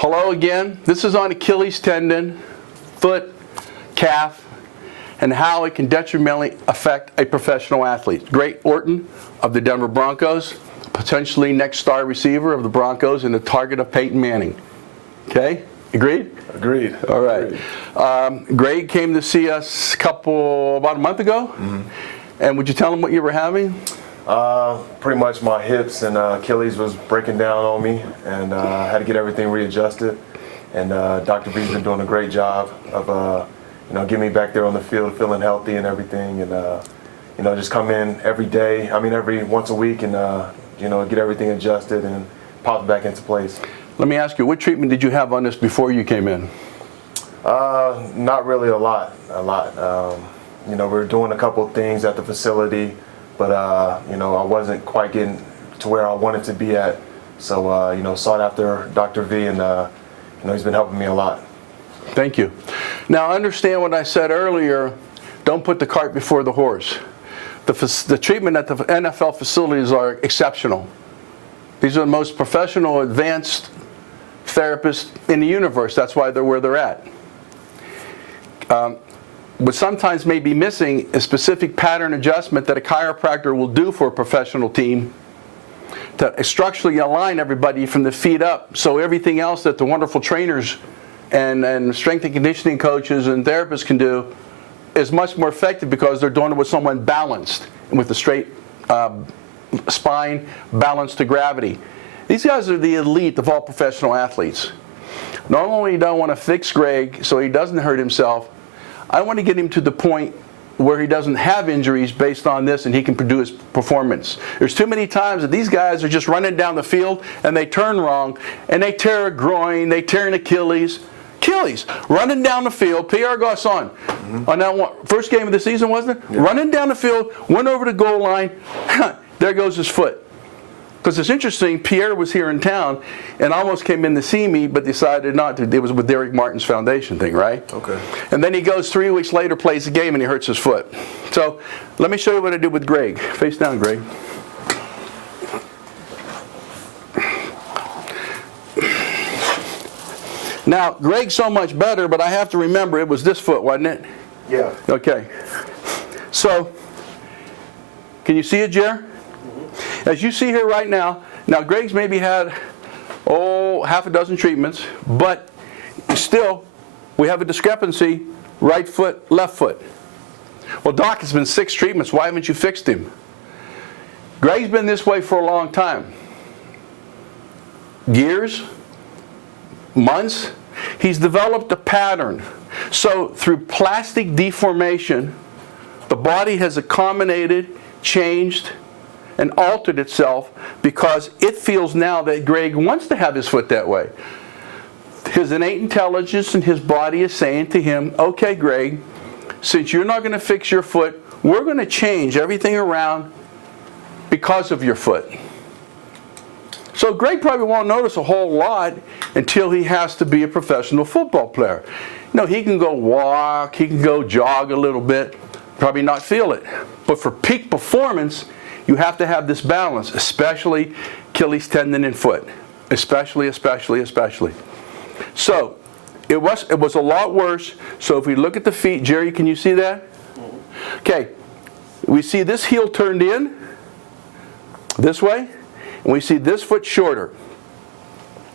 Hello again. This is on Achilles tendon, foot, calf, and how it can detrimentally affect a professional athlete. Great Orton of the Denver Broncos, potentially next star receiver of the Broncos and the target of Peyton Manning. Okay? Agreed? Agreed. All right. Greg came to see us about a month ago. Mm-hmm. And would you tell him what you were having? Pretty much my hips and Achilles was breaking down on me, and I had to get everything readjusted. And Dr. V's been doing a great job of getting me back there on the field, feeling healthy and everything, and just come in every day. Every once a week, and get everything adjusted and pop back into place. Let me ask you, what treatment did you have on this before you came in? Not really a lot. We were doing a couple of things at the facility, but I wasn't quite getting to where I wanted to be at. So sought after Dr. V, and he's been helping me a lot. Thank you. Now understand what I said earlier. Don't put the cart before the horse. The treatment at the NFL facilities are exceptional. These are the most professional, advanced therapists in the universe. That's why they're where they're at. What sometimes may be missing is specific pattern adjustment that a chiropractor will do for a professional team to structurally align everybody from the feet up, so everything else that the wonderful trainers and strength and conditioning coaches and therapists can do is much more effective because they're doing it with someone balanced and with a straight spine, balanced to gravity. These guys are the elite of all professional athletes. Not only do I want to fix Greg so he doesn't hurt himself, I want to get him to the point where he doesn't have injuries based on this and he can produce performance. There's too many times that these guys are just running down the field and they turn wrong and they tear a groin, they tear an Achilles, running down the field. Pierre Garçon, on that one, first game of the season, wasn't it? Yeah. Running down the field, went over the goal line, there goes his foot. Because it's interesting, Pierre was here in town and almost came in to see me, but decided not to. It was with Derek Martin's foundation thing, right? Okay. And then he goes 3 weeks later, plays the game, and he hurts his foot. So let me show you what I did with Greg. Face down, Greg. Now, Greg's so much better, but I have to remember it was this foot, wasn't it? Yeah. Okay. So, can you see it, Jer? As you see here right now, Greg's maybe had, half a dozen treatments, but still, we have a discrepancy, right foot, left foot. Well, Doc, it's been 6 treatments. Why haven't you fixed him? Greg's been this way for a long time. Years, months. He's developed a pattern. So through plastic deformation, the body has accommodated, changed, and altered itself because it feels now that Greg wants to have his foot that way. His innate intelligence and his body is saying to him, okay, Greg, since you're not going to fix your foot, we're going to change everything around because of your foot. So Greg probably won't notice a whole lot until he has to be a professional football player. He can go walk, he can go jog a little bit, probably not feel it. But for peak performance, you have to have this balance, especially Achilles tendon and foot, especially. So it was a lot worse. So if we look at the feet, Jerry, can you see that? Okay, we see this heel turned in this way, and we see this foot shorter.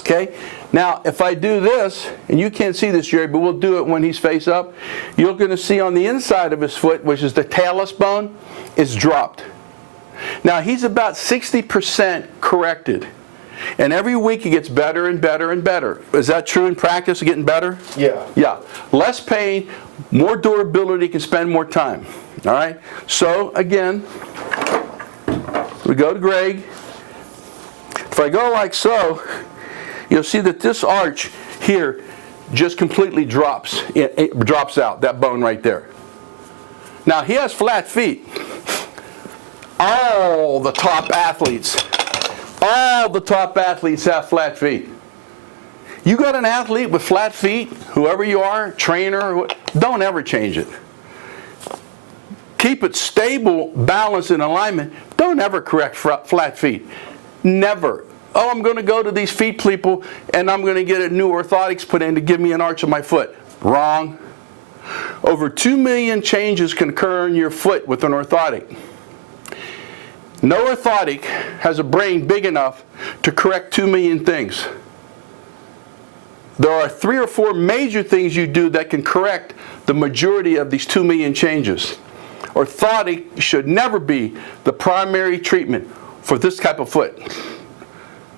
Okay, now if I do this, and you can't see this, Jerry, but we'll do it when he's face up, you're going to see on the inside of his foot, which is the talus bone, is dropped. Now he's about 60% corrected, and every week he gets better and better and better. Is that true in practice, getting better? Yeah. Yeah. Less pain, more durability, can spend more time. All right? So again, we go to Greg. If I go like so, you'll see that this arch here just completely drops. It drops out, that bone right there. Now he has flat feet. All the top athletes have flat feet. You got an athlete with flat feet, whoever you are, trainer, don't ever change it. Keep it stable, balanced, and alignment. Don't ever correct flat feet. Never. oh, I'm going to go to these feet people and I'm going to get a new orthotics put in to give me an arch of my foot. Wrong. Over 2 million changes can occur in your foot with an orthotic. No orthotic has a brain big enough to correct 2 million things. There are 3 or 4 major things you do that can correct the majority of these 2 million changes. Orthotic should never be the primary treatment for this type of foot.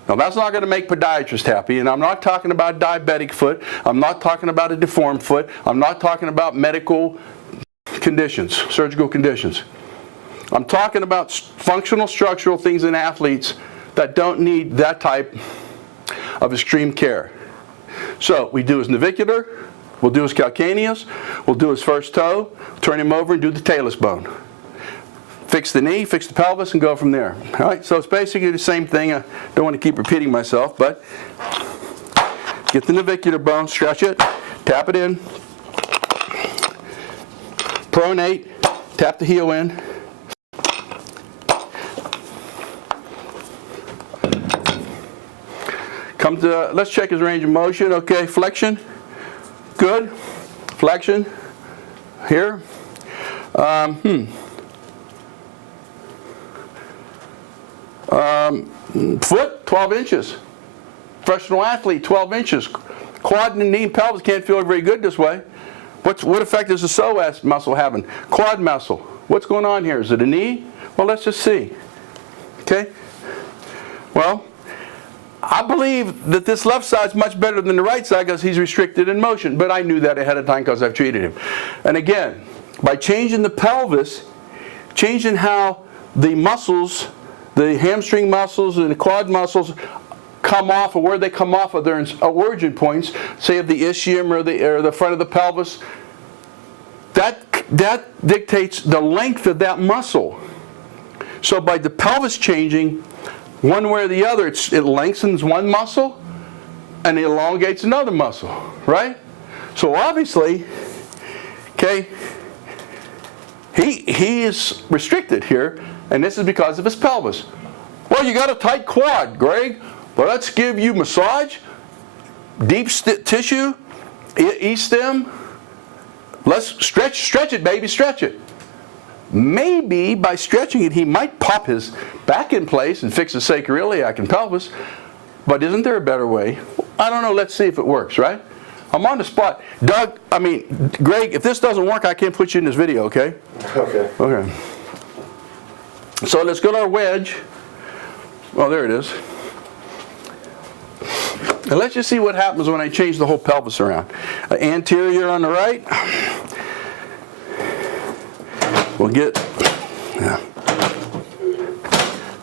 Now that's not going to make podiatrists happy, and I'm not talking about diabetic foot, I'm not talking about a deformed foot, I'm not talking about medical conditions, surgical conditions. I'm talking about functional structural things in athletes that don't need that type of extreme care. So we do his navicular, we'll do his calcaneus, we'll do his first toe, turn him over and do the talus bone. Fix the knee, fix the pelvis, and go from there. All right, so it's basically the same thing. I don't want to keep repeating myself, but get the navicular bone, stretch it, tap it in, pronate, tap the heel in. Come to, let's check his range of motion. Okay, flexion, good. Flexion, here. Foot, 12 inches. Professional athlete, 12 inches. Quad and knee and pelvis can't feel very good this way. What effect is the psoas muscle having? Quad muscle. What's going on here? Is it a knee? Well, let's just see. Okay? Well, I believe that this left side is much better than the right side because he's restricted in motion, but I knew that ahead of time because I've treated him. And again, by changing the pelvis, changing how the muscles, the hamstring muscles and the quad muscles come off, or where they come off of their origin points, say of the ischium or the front of the pelvis, that dictates the length of that muscle. So by the pelvis changing, one way or the other, it lengthens one muscle and it elongates another muscle, right? So obviously, okay, he is restricted here, and this is because of his pelvis. Well, you got a tight quad, Greg. Well, let's give you massage, deep tissue, E-stem. Let's stretch it, baby, stretch it. Maybe by stretching it, he might pop his back in place and fix the sacroiliac and pelvis. But isn't there a better way? I don't know. Let's see if it works, right? I'm on the spot. Greg, if this doesn't work, I can't put you in this video, okay? Okay. Okay. So let's go to our wedge. Well, there it is. And let's just see what happens when I change the whole pelvis around. Anterior on the right. We'll get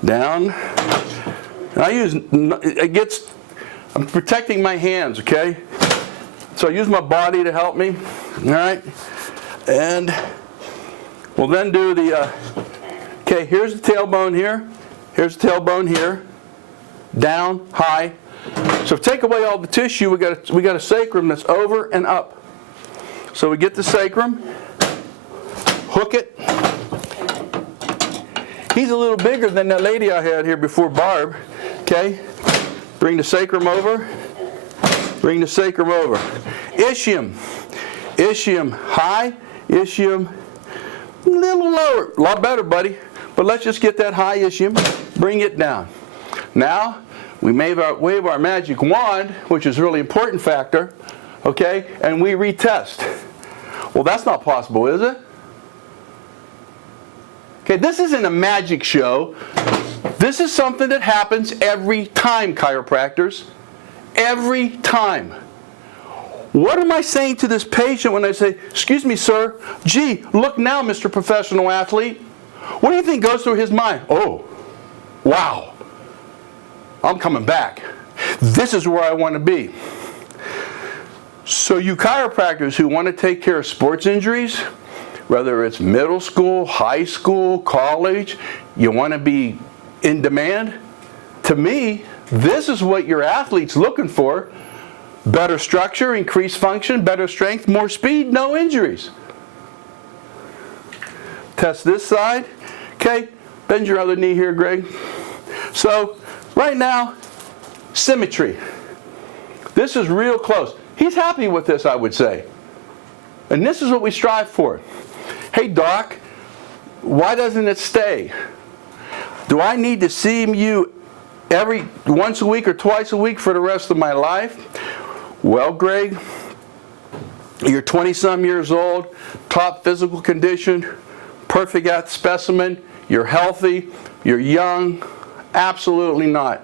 down. And I'm protecting my hands, okay? So I use my body to help me, all right? And we'll then do the, okay, here's the tailbone here. Here's the tailbone here. Down, high. So if take away all the tissue, we got a sacrum that's over and up. So we get the sacrum, hook it. He's a little bigger than that lady I had here before, Barb. Okay? Bring the sacrum over. Bring the sacrum over. Ischium. Ischium high. Ischium a little lower. A lot better, buddy. But let's just get that high ischium. Bring it down. Now, we wave our magic wand, which is a really important factor, okay, and we retest. Well, that's not possible, is it? Okay, this isn't a magic show. This is something that happens every time, chiropractors. Every time. What am I saying to this patient when I say, excuse me, sir, gee, look now, Mr. Professional Athlete. What do you think goes through his mind? Oh, wow. I'm coming back. This is where I want to be. So you chiropractors who want to take care of sports injuries, whether it's middle school, high school, college, you want to be in demand, to me, this is what your athlete's looking for. Better structure, increased function, better strength, more speed, no injuries. Test this side. Okay, bend your other knee here, Greg. So, right now, symmetry. This is real close. He's happy with this, I would say. And this is what we strive for. Hey, doc, why doesn't it stay? Do I need to see you once a week or twice a week for the rest of my life? Well, Greg, you're 20-some years old, top physical condition, perfect specimen, you're healthy, you're young. Absolutely not.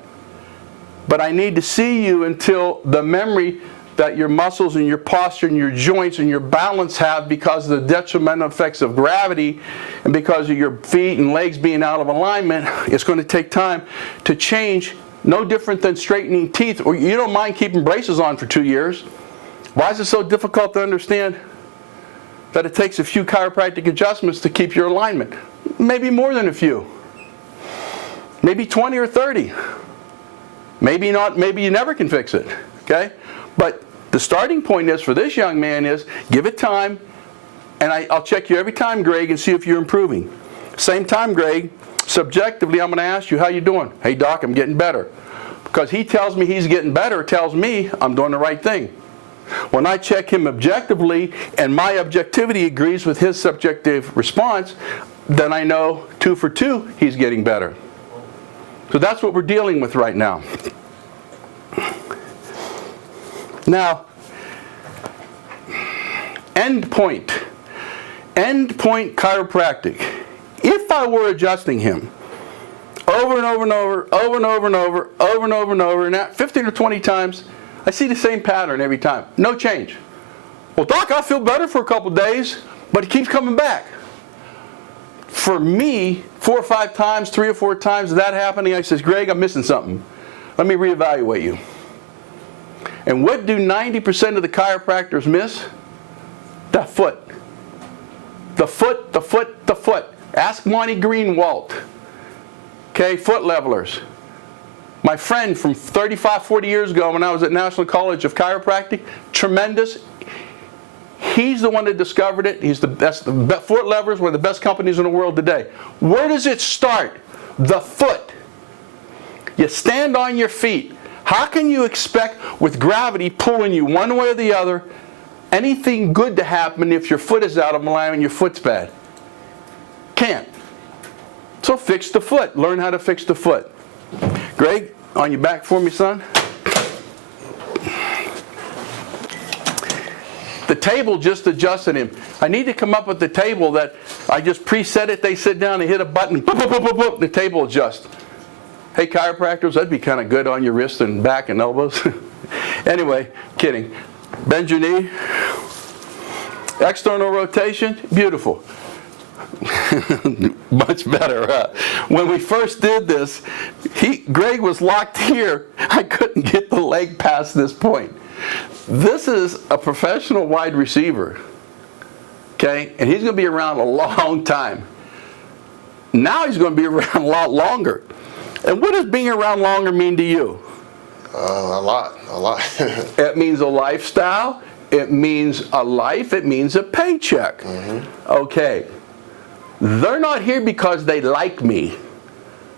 But I need to see you until the memory that your muscles and your posture and your joints and your balance have, because of the detrimental effects of gravity and because of your feet and legs being out of alignment, it's going to take time to change. No different than straightening teeth. Or you don't mind keeping braces on for 2 years. Why is it so difficult to understand that it takes a few chiropractic adjustments to keep your alignment? Maybe more than a few. Maybe 20 or 30. Maybe not, maybe you never can fix it. Okay? But the starting point is for this young man is give it time, and I'll check you every time, Greg, and see if you're improving. Same time, Greg, subjectively, I'm going to ask you, how you doing? Hey, doc, I'm getting better. Because he tells me he's getting better, it tells me I'm doing the right thing. When I check him objectively and my objectivity agrees with his subjective response, then I know 2 for 2, he's getting better. So that's what we're dealing with right now. Now, endpoint chiropractic. If I were adjusting him over and over and over, over and over and over, over and over and over, and 15 or 20 times, I see the same pattern every time. No change. Well, doc, I feel better for a couple days, but it keeps coming back. For me, 4 or 5 times, 3 or 4 times that happening, I says, Greg, I'm missing something. Let me reevaluate you. And what do 90% of the chiropractors miss? The foot. The foot, the foot, the foot. Ask Monty Greenwald. Okay, foot levelers. My friend from 35, 40 years ago when I was at National College of Chiropractic, tremendous. He's the one that discovered it. He's the best. The foot levelers were the best companies in the world today. Where does it start? The foot. You stand on your feet. How can you expect, with gravity pulling you one way or the other, anything good to happen if your foot is out of alignment and your foot's bad? Can't. So fix the foot. Learn how to fix the foot. Greg, on your back for me, son. The table just adjusted him. I need to come up with the table that I just preset it. They sit down and hit a button. Boop, boop, boop, boop, boop, the table adjusts. Hey, chiropractors, that'd be kind of good on your wrists and back and elbows. Anyway, kidding. Bend your knee. External rotation, beautiful. Much better. When we first did this, Greg was locked here. I couldn't get the leg past this point. This is a professional wide receiver. Okay? And he's going to be around a long time. Now he's going to be around a lot longer. And what does being around longer mean to you? A lot. It means a lifestyle. It means a life. It means a paycheck. Mm-hmm. Okay. They're not here because they like me.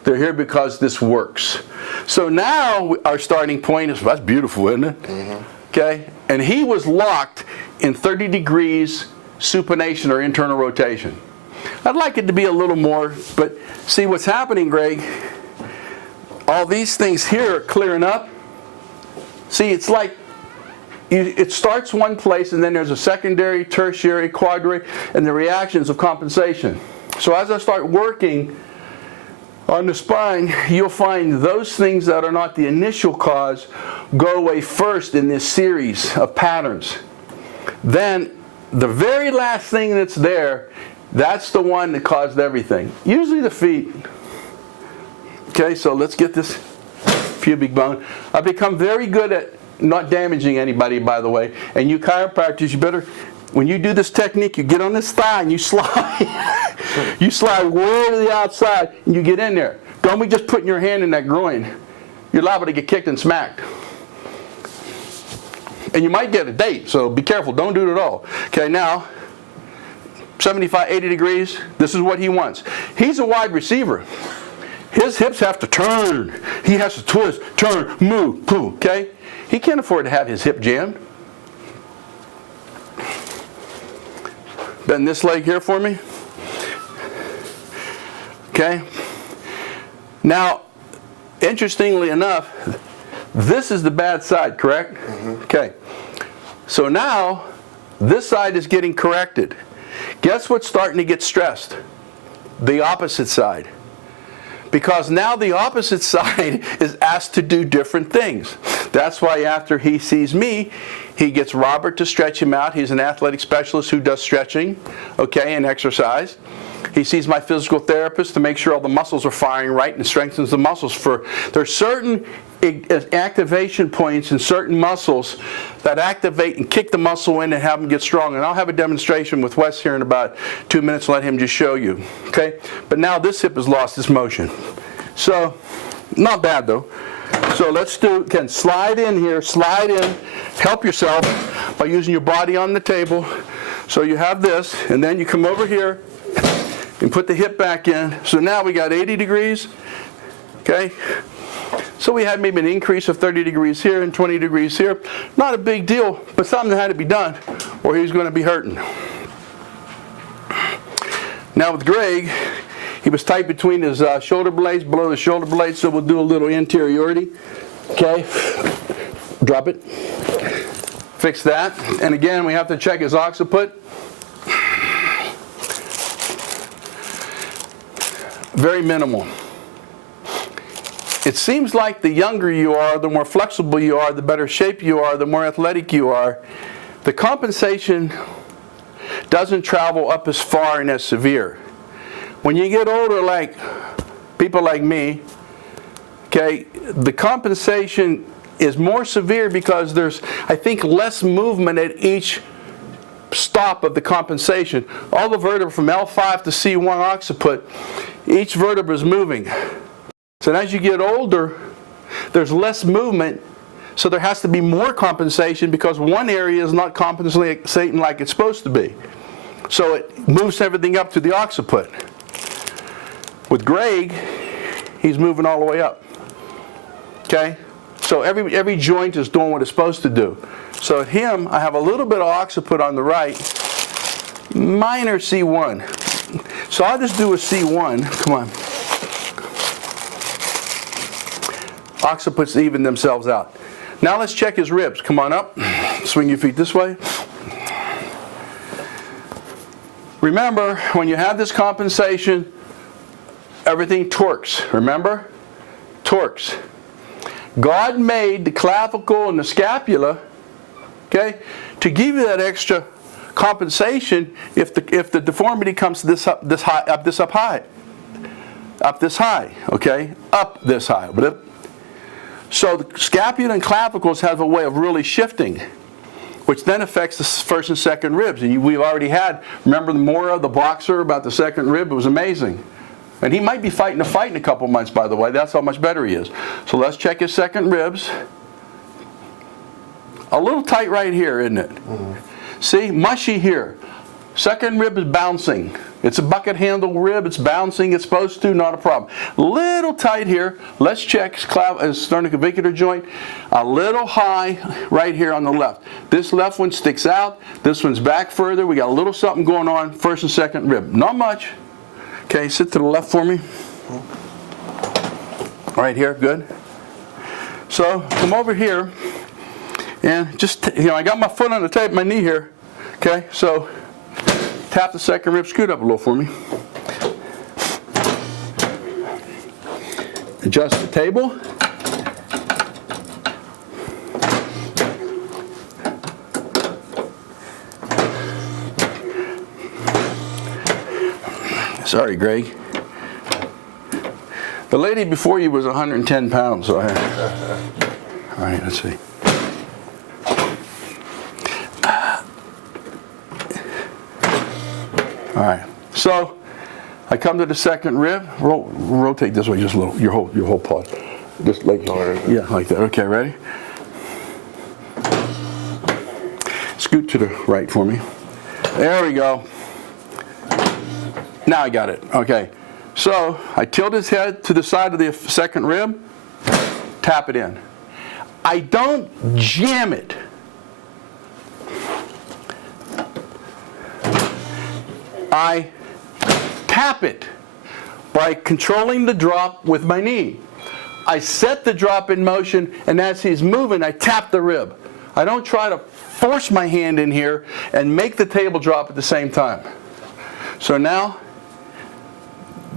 They're here because this works. So now our starting point is, that's beautiful, isn't it? Mm-hmm. Okay. And he was locked in 30 degrees supination or internal rotation. I'd like it to be a little more, but see what's happening, Greg? All these things here are clearing up. See, it's like it starts one place and then there's a secondary, tertiary, quaternary, and the reactions of compensation. So as I start working on the spine, you'll find those things that are not the initial cause go away first in this series of patterns. Then the very last thing that's there, that's the one that caused everything. Usually the feet. Okay, so let's get this pubic bone. I've become very good at not damaging anybody, by the way. And you chiropractors, you better, when you do this technique, you get on this thigh and you slide. You slide way to the outside and you get in there. Don't be just putting your hand in that groin. You're liable to get kicked and smacked. And you might get a date, so be careful. Don't do it at all. Okay, now, 75, 80 degrees. This is what he wants. He's a wide receiver. his hips have to turn. He has to twist, turn, move, okay? He can't afford to have his hip jammed. Bend this leg here for me. Okay? Now, interestingly enough, this is the bad side, correct? Mm-hmm. Okay. So now, this side is getting corrected. Guess what's starting to get stressed? The opposite side. Because now the opposite side is asked to do different things. That's why after he sees me, he gets Robert to stretch him out. He's an athletic specialist who does stretching, okay, and exercise. He sees my physical therapist to make sure all the muscles are firing right and strengthens the muscles. There are certain activation points in certain muscles that activate and kick the muscle in and have them get strong. And I'll have a demonstration with Wes here in about 2 minutes and let him just show you. Okay? But now this hip has lost its motion. So, not bad though. So let's do, again, slide in here, slide in, help yourself by using your body on the table. So you have this, and then you come over here and put the hip back in. So now we got 80 degrees, okay? So we had maybe an increase of 30 degrees here and 20 degrees here. Not a big deal, but something that had to be done or he's going to be hurting. Now with Greg, he was tight between his shoulder blades, below the shoulder blades, so we'll do a little interiority. Okay, drop it. Fix that. And again, we have to check his occiput. Very minimal. It seems like the younger you are, the more flexible you are, the better shape you are, the more athletic you are. The compensation doesn't travel up as far and as severe. When you get older, like people like me, okay, the compensation is more severe because there's, I think, less movement at each stop of the compensation. All the vertebrae from L5 to C1 occiput, each vertebra is moving. So as you get older, there's less movement, so there has to be more compensation because one area is not compensating like it's supposed to be. So it moves everything up to the occiput. With Greg, he's moving all the way up. Okay? So every joint is doing what it's supposed to do. So at him, I have a little bit of occiput on the right, minor C1. So I'll just do a C1. Come on. Occiputs even themselves out. Now let's check his ribs. Come on up. Swing your feet this way. Remember, when you have this compensation, everything torques. Remember? Torques. God made the clavicle and the scapula, okay, to give you that extra compensation if the deformity comes this high, up this high, okay, up this high. So the scapula and clavicles have a way of really shifting, which then affects the first and second ribs. And we've already had, remember the Mora, the boxer, about the second rib? It was amazing. And he might be fighting a fight in a couple months, by the way. That's how much better he is. So let's check his second ribs. A little tight right here, isn't it? Mm-hmm. See, mushy here. Second rib is bouncing. It's a bucket handle rib. It's bouncing. It's supposed to, not a problem. Little tight here. Let's check his sternoclavicular joint. A little high right here on the left. This left one sticks out. This one's back further. We got a little something going on, first and second rib. Not much. Okay, sit to the left for me. Right here, good. So come over here and just, I got my foot on the table, my knee here. Okay, so tap the second rib, scoot up a little for me. Adjust the table. Sorry, Greg. The lady before you was 110 pounds, so I had... All right, let's see. All right, so I come to the second rib. Rotate this way just a little. Your whole paw, just like yeah, like that. Okay, ready? Scoot to the right for me. There we go. Now I got it. Okay. So I tilt his head to the side of the second rib, tap it in. I don't jam it. I tap it by controlling the drop with my knee. I set the drop in motion, and as he's moving, I tap the rib. I don't try to force my hand in here and make the table drop at the same time. So now,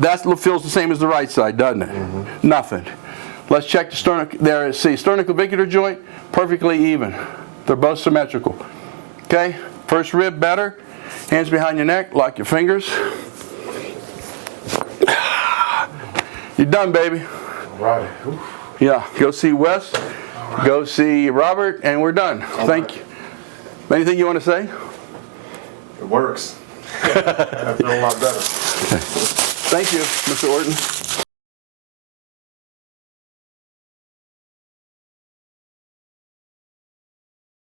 that feels the same as the right side, doesn't it? Mm-hmm. Nothing. Let's check the sternoclavicular joint, perfectly even. They're both symmetrical. Okay, first rib better. Hands behind your neck, lock your fingers. You're done, baby. All right. Oof. Yeah, go see Wes, go see Robert, and we're done. Thank you. Anything you want to say? It works. I feel a lot better. Thank you, Mr. Orton.